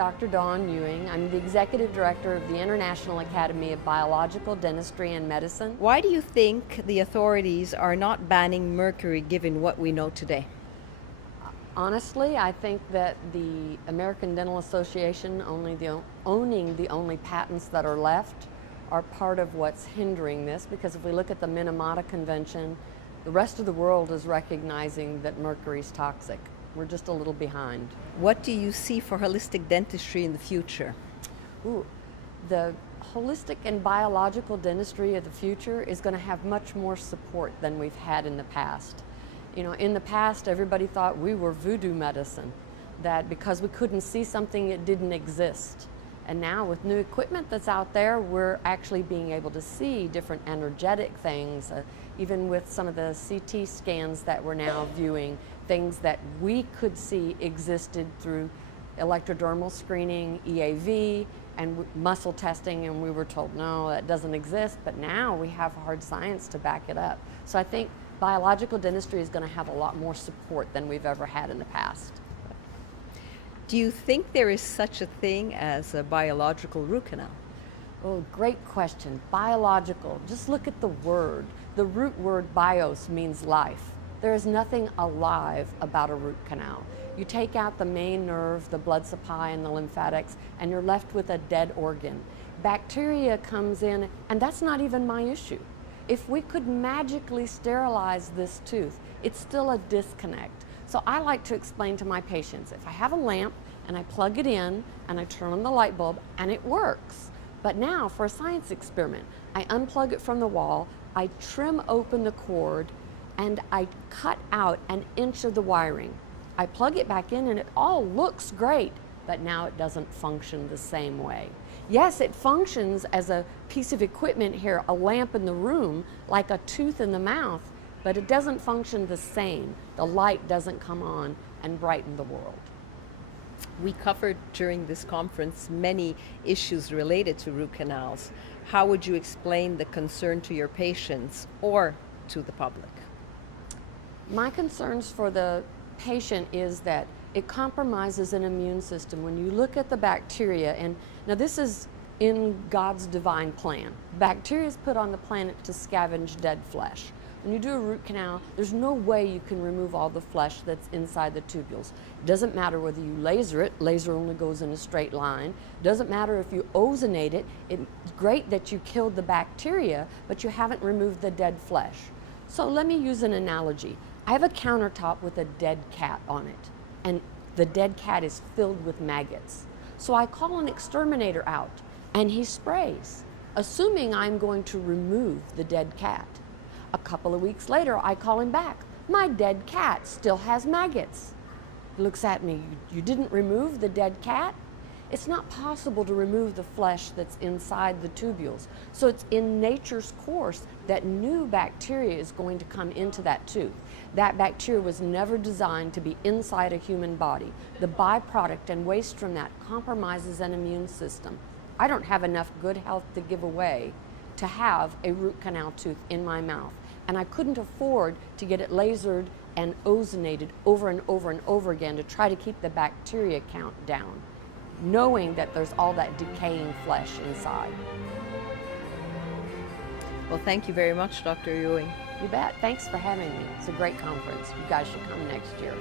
Dr. Dawn Ewing. I'm the Executive Director of the International Academy of Biological Dentistry and Medicine. Why do you think the authorities are not banning mercury given what we know today? Honestly, I think that the American Dental Association owning the only patents that are left are part of what's hindering this, because if we look at the Minamata Convention, the rest of the world is recognizing that mercury is toxic. We're just a little behind. What do you see for holistic dentistry in the future? The holistic and biological dentistry of the future is going to have much more support than we've had in the past. You know, in the past, everybody thought we were voodoo medicine, that because we couldn't see something, it didn't exist. And now with new equipment that's out there, we're actually being able to see different energetic things, even with some of the CT scans that we're now viewing, things that we could see existed through electrodermal screening, EAV, and muscle testing, and we were told, no, that doesn't exist, but now we have hard science to back it up. So I think biological dentistry is going to have a lot more support than we've ever had in the past. Do you think there is such a thing as a biological root canal? Oh, great question. Biological, just look at the word. The root word bios means life. There is nothing alive about a root canal. You take out the main nerve, the blood supply, and the lymphatics, and you're left with a dead organ. Bacteria comes in, and that's not even my issue. If we could magically sterilize this tooth, it's still a disconnect. So I like to explain to my patients, if I have a lamp and I plug it in and I turn on the light bulb and it works, but now for a science experiment, I unplug it from the wall, I trim open the cord, and I cut out an inch of the wiring. I plug it back in and it all looks great, but now it doesn't function the same way. Yes, it functions as a piece of equipment here, a lamp in the room, like a tooth in the mouth, but it doesn't function the same. The light doesn't come on and brighten the world. We covered during this conference many issues related to root canals. How would you explain the concern to your patients or to the public? My concerns for the patient is that it compromises an immune system. When you look at the bacteria, and now this is in God's divine plan. Bacteria is put on the planet to scavenge dead flesh. When you do a root canal, there's no way you can remove all the flesh that's inside the tubules. It doesn't matter whether you laser it, laser only goes in a straight line. It doesn't matter if you ozonate it. It's great that you killed the bacteria, but you haven't removed the dead flesh. So let me use an analogy. I have a countertop with a dead cat on it, and the dead cat is filled with maggots. So I call an exterminator out, and he sprays, assuming I'm going to remove the dead cat. A couple of weeks later, I call him back. My dead cat still has maggots. He looks at me, you didn't remove the dead cat? It's not possible to remove the flesh that's inside the tubules. So it's in nature's course that new bacteria is going to come into that tooth. That bacteria was never designed to be inside a human body. The byproduct and waste from that compromises an immune system. I don't have enough good health to give away to have a root canal tooth in my mouth. And I couldn't afford to get it lasered and ozonated over and over and over again to try to keep the bacteria count down, knowing that there's all that decaying flesh inside. Well, thank you very much, Dr. Ewing. You bet. Thanks for having me. It's a great conference. You guys should come next year.